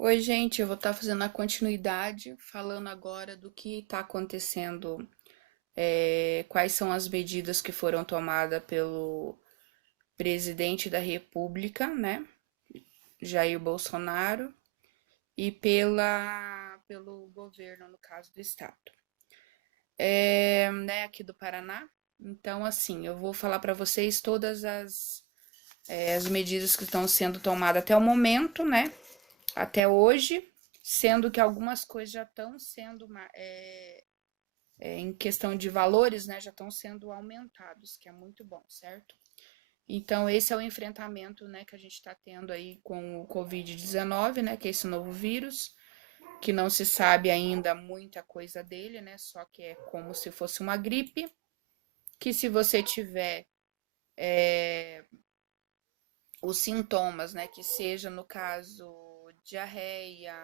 Oi, gente, eu vou estar fazendo a continuidade, falando agora do que está acontecendo, quais são as medidas que foram tomadas pelo presidente da República, né, Jair Bolsonaro, e pelo governo, no caso do estado, né, aqui do Paraná. Então, assim, eu vou falar para vocês todas as medidas que estão sendo tomadas até o momento, né, até hoje, sendo que algumas coisas já estão sendo em questão de valores, né, já estão sendo aumentados, que é muito bom, certo? Então, esse é o enfrentamento, né, que a gente está tendo aí com o Covid-19, né, que é esse novo vírus, que não se sabe ainda muita coisa dele, né, só que é como se fosse uma gripe, que se você tiver os sintomas, né, que seja no caso diarreia,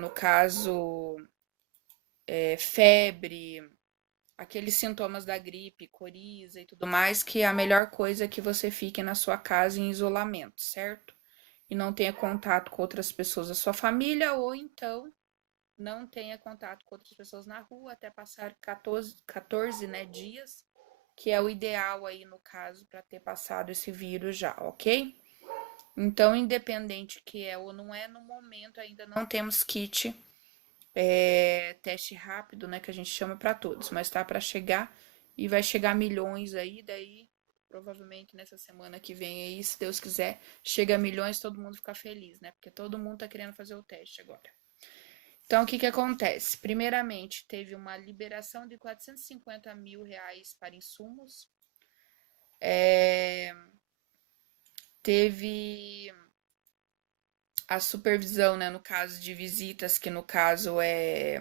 no caso febre, aqueles sintomas da gripe, coriza e tudo mais, que a melhor coisa é que você fique na sua casa em isolamento, certo? E não tenha contato com outras pessoas da sua família, ou então não tenha contato com outras pessoas na rua até passar 14 né, dias, que é o ideal aí no caso para ter passado esse vírus já, ok? Então, independente que é ou não é, no momento ainda não temos kit teste rápido, né, que a gente chama para todos, mas tá para chegar e vai chegar milhões aí, daí provavelmente nessa semana que vem aí, se Deus quiser, chega a milhões, todo mundo fica feliz, né? Porque todo mundo tá querendo fazer o teste agora. Então, o que que acontece? Primeiramente, teve uma liberação de 450 mil reais para insumos, é, teve a supervisão, né, no caso de visitas, que no caso é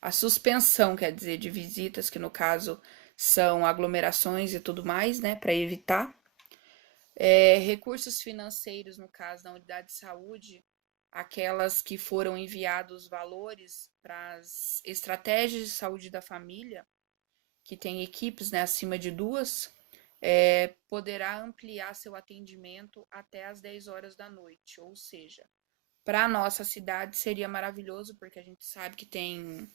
a suspensão, quer dizer, de visitas, que no caso são aglomerações e tudo mais, né, para evitar. Recursos financeiros, no caso da unidade de saúde, aquelas que foram enviados valores para as estratégias de saúde da família, que tem equipes, né, acima de duas, poderá ampliar seu atendimento até às 10 horas da noite, ou seja, para a nossa cidade seria maravilhoso, porque a gente sabe que tem.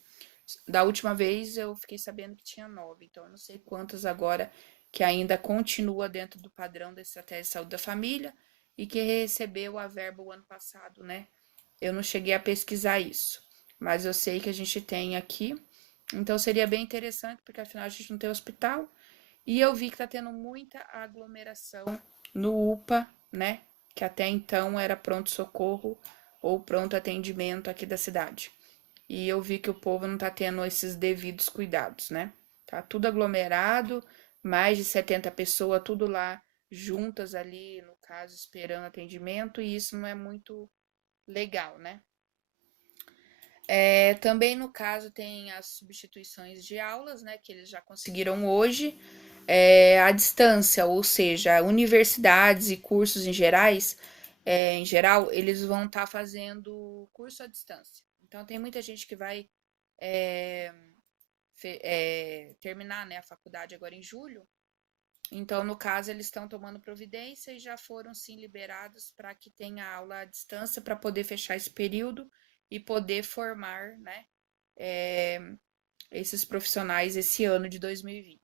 Da última vez eu fiquei sabendo que tinha 9, então eu não sei quantas agora que ainda continua dentro do padrão da estratégia de saúde da família e que recebeu a verba o ano passado, né? Eu não cheguei a pesquisar isso, mas eu sei que a gente tem aqui, então seria bem interessante, porque afinal a gente não tem hospital. E eu vi que está tendo muita aglomeração no UPA, né? Que até então era pronto-socorro ou pronto atendimento aqui da cidade. E eu vi que o povo não tá tendo esses devidos cuidados, né? Tá tudo aglomerado, mais de 70 pessoas, tudo lá juntas ali, no caso, esperando atendimento, e isso não é muito legal, né? Também no caso tem as substituições de aulas, né, que eles já conseguiram hoje, à distância, ou seja, universidades e cursos em geral, eles vão estar fazendo curso à distância. Então tem muita gente que vai é, terminar, né, a faculdade agora em julho. Então, no caso, eles estão tomando providência e já foram sim liberados para que tenha aula à distância para poder fechar esse período e poder formar, né, é, esses profissionais esse ano de 2020.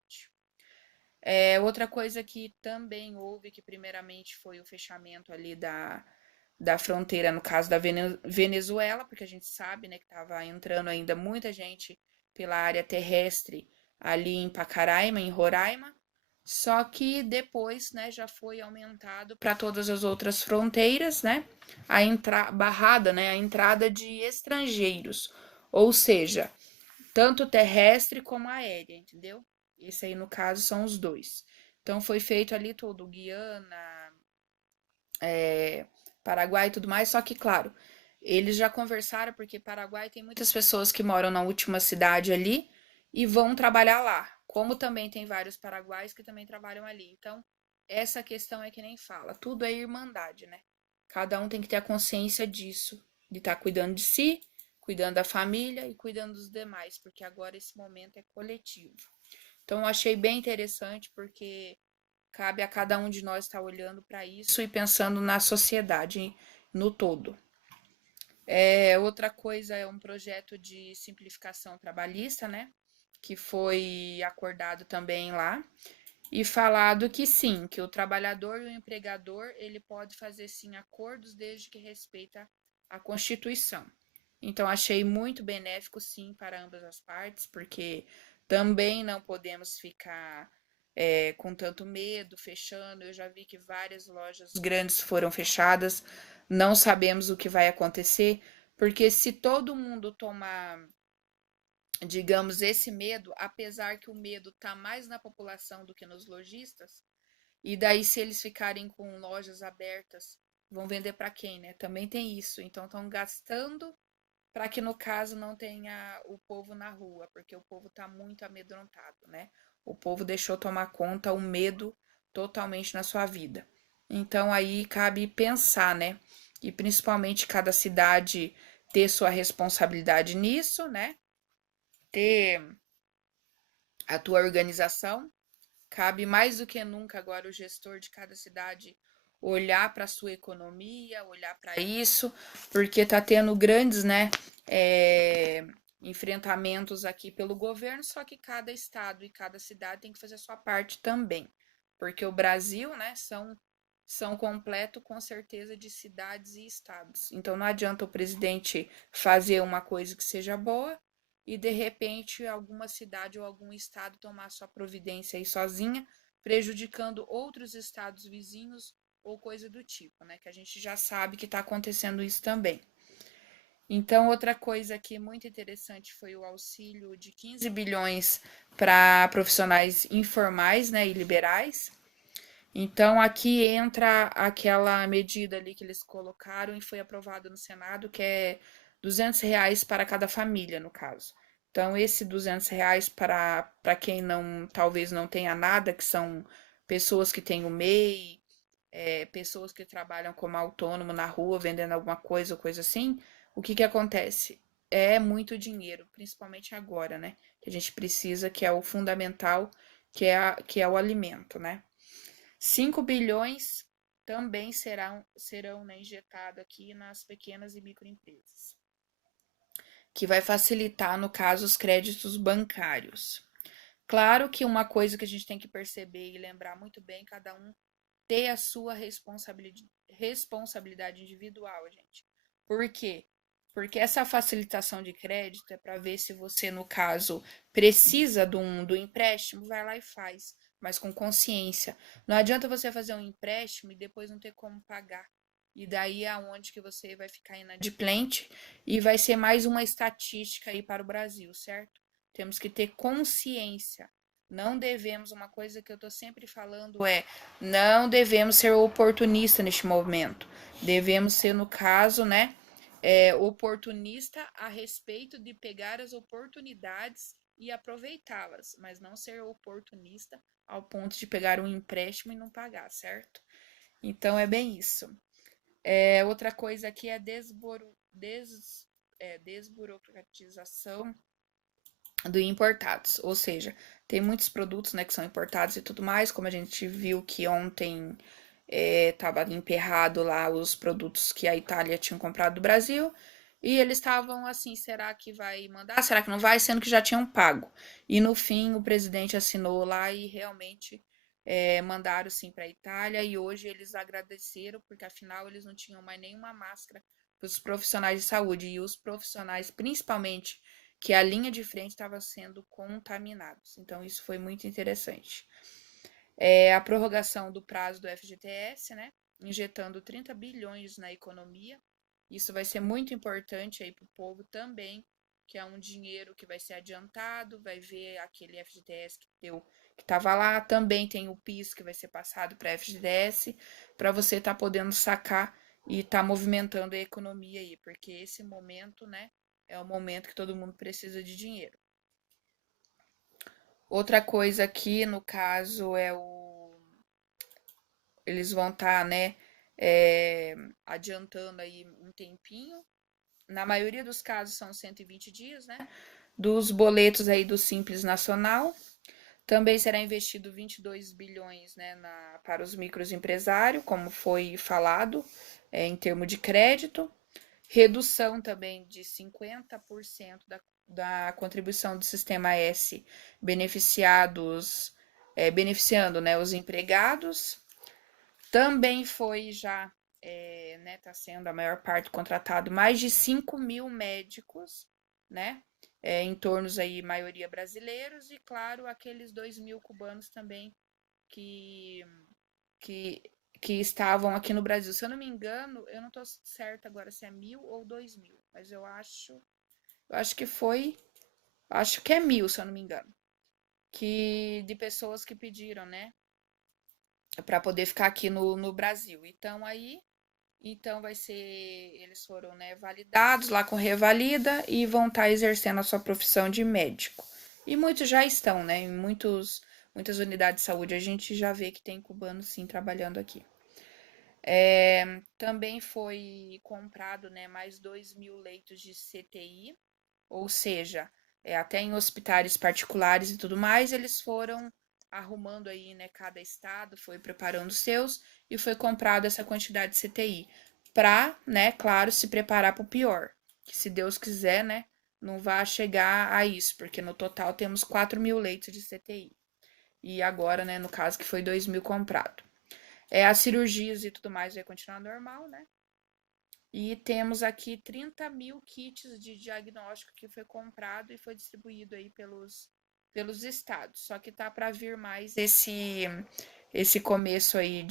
Outra coisa que também houve, que primeiramente foi o fechamento ali da fronteira, no caso da Venezuela, porque a gente sabe, né, que estava entrando ainda muita gente pela área terrestre ali em Pacaraima, em Roraima, só que depois, né, já foi aumentado para todas as outras fronteiras, né, barrada, né, a entrada de estrangeiros, ou seja, tanto terrestre como aérea, entendeu? Esse aí, no caso, são os dois. Então, foi feito ali todo, Guiana, Paraguai e tudo mais, só que, claro, eles já conversaram, porque Paraguai tem muitas pessoas que moram na última cidade ali e vão trabalhar lá, como também tem vários paraguaios que também trabalham ali. Então, essa questão é que nem fala, tudo é irmandade, né? Cada um tem que ter a consciência disso, de estar cuidando de si, cuidando da família e cuidando dos demais, porque agora esse momento é coletivo. Então, eu achei bem interessante, porque cabe a cada um de nós estar olhando para isso e pensando na sociedade no todo. Outra coisa é um projeto de simplificação trabalhista, né? Que foi acordado também lá e falado que sim, que o trabalhador e o empregador ele pode fazer sim acordos desde que respeita a Constituição. Então achei muito benéfico sim para ambas as partes, porque também não podemos ficar com tanto medo fechando. Eu já vi que várias lojas grandes foram fechadas, não sabemos o que vai acontecer, porque se todo mundo tomar, digamos, esse medo, apesar que o medo está mais na população do que nos lojistas, e daí se eles ficarem com lojas abertas, vão vender para quem, né? Também tem isso. Então estão gastando para que no caso não tenha o povo na rua, porque o povo está muito amedrontado, né? O povo deixou tomar conta o medo totalmente na sua vida. Então aí cabe pensar, né? E principalmente cada cidade ter sua responsabilidade nisso, né? Ter a tua organização. Cabe mais do que nunca agora o gestor de cada cidade olhar para a sua economia, olhar para isso, porque está tendo grandes, né, é, enfrentamentos aqui pelo governo, só que cada estado e cada cidade tem que fazer a sua parte também, porque o Brasil, né, são completo com certeza de cidades e estados. Então não adianta o presidente fazer uma coisa que seja boa e de repente alguma cidade ou algum estado tomar sua providência aí sozinha, prejudicando outros estados vizinhos ou coisa do tipo, né? Que a gente já sabe que está acontecendo isso também. Então, outra coisa aqui muito interessante foi o auxílio de 15 bilhões para profissionais informais, né, e liberais. Então, aqui entra aquela medida ali que eles colocaram e foi aprovado no Senado, que é R$ 200 para cada família, no caso. Então, esse R$ 200 para quem não talvez não tenha nada, que são pessoas que têm o MEI, pessoas que trabalham como autônomo na rua, vendendo alguma coisa ou coisa assim, o que que acontece? É muito dinheiro, principalmente agora, né? Que a gente precisa, que é o fundamental, que é o alimento, né? 5 bilhões também serão né, injetados aqui nas pequenas e microempresas, que vai facilitar, no caso, os créditos bancários. Claro que uma coisa que a gente tem que perceber e lembrar muito bem, cada um ter a sua responsabilidade individual, gente. Por quê? Porque essa facilitação de crédito é para ver se você, no caso, precisa do empréstimo, vai lá e faz, mas com consciência. Não adianta você fazer um empréstimo e depois não ter como pagar. E daí é onde que você vai ficar inadimplente e vai ser mais uma estatística aí para o Brasil, certo? Temos que ter consciência. Não devemos, uma coisa que eu estou sempre falando não devemos ser oportunista neste momento. Devemos ser, no caso, né, oportunista a respeito de pegar as oportunidades e aproveitá-las, mas não ser oportunista ao ponto de pegar um empréstimo e não pagar, certo? Então é bem isso. Outra coisa aqui é desburocratização do importados, ou seja, tem muitos produtos, né, que são importados e tudo mais, como a gente viu que ontem estava emperrado lá os produtos que a Itália tinha comprado do Brasil, e eles estavam assim, será que vai mandar? Será que não vai? Sendo que já tinham pago. E no fim o presidente assinou lá e realmente mandaram sim para a Itália, e hoje eles agradeceram, porque afinal eles não tinham mais nenhuma máscara para os profissionais de saúde, e os profissionais, principalmente, que a linha de frente estava sendo contaminados. Então, isso foi muito interessante. A prorrogação do prazo do FGTS, né? Injetando 30 bilhões na economia. Isso vai ser muito importante aí para o povo também, que é um dinheiro que vai ser adiantado, vai ver aquele FGTS que estava lá, também tem o PIS que vai ser passado para FGTS, para você estar podendo sacar e estar movimentando a economia aí, porque esse momento, né, é o momento que todo mundo precisa de dinheiro. Outra coisa aqui, no caso, eles vão estar, né, adiantando aí um tempinho. Na maioria dos casos são 120 dias, né? Dos boletos aí do Simples Nacional. Também será investido 22 bilhões, né, para os microempresários, como foi falado, em termos de crédito. redução também de 50% da contribuição do Sistema S beneficiados, beneficiando, né, os empregados. Também foi já, né, tá sendo a maior parte contratado mais de 5 mil médicos, né, em torno aí, maioria brasileiros, e claro, aqueles 2 mil cubanos também que, que, que estavam aqui no Brasil. Se eu não me engano, eu não tô certa agora se é 1.000 ou 2.000, mas eu acho que foi, acho que é 1.000, se eu não me engano, que de pessoas que pediram, né, para poder ficar aqui no Brasil. Então vai ser, eles foram, né, validados lá com revalida e vão estar exercendo a sua profissão de médico. E muitos já estão, né, em muitas unidades de saúde a gente já vê que tem cubanos sim trabalhando aqui. Também foi comprado, né, mais 2.000 leitos de CTI, ou seja, até em hospitais particulares e tudo mais, eles foram arrumando aí, né, cada estado foi preparando os seus e foi comprado essa quantidade de CTI para, né, claro, se preparar para o pior, que se Deus quiser, né, não vai chegar a isso, porque no total temos 4.000 leitos de CTI. E agora, né, no caso que foi 2.000 comprado. As cirurgias e tudo mais vai continuar normal, né? E temos aqui 30.000 kits de diagnóstico que foi comprado e foi distribuído aí pelos estados. Só que tá para vir mais esse começo aí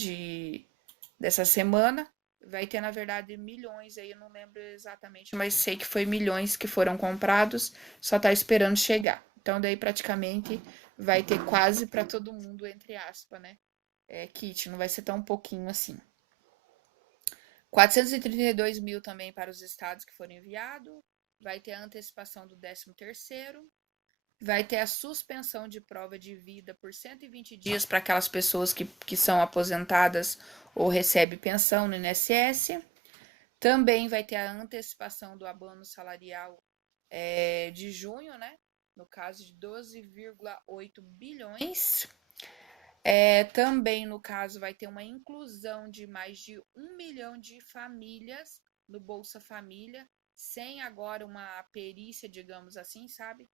dessa semana. Vai ter, na verdade, milhões aí, eu não lembro exatamente, mas sei que foi milhões que foram comprados, só tá esperando chegar. Então, daí praticamente vai ter quase para todo mundo, entre aspas, né? Kit, não vai ser tão pouquinho assim. 432 mil também para os estados que foram enviados. Vai ter a antecipação do 13º. Vai ter a suspensão de prova de vida por 120 dias para aquelas pessoas que são aposentadas ou recebem pensão no INSS. Também vai ter a antecipação do abono salarial de junho, né? No caso de 12,8 bilhões. Também, no caso, vai ter uma inclusão de mais de 1 milhão de famílias no Bolsa Família, sem agora uma perícia, digamos assim, sabe?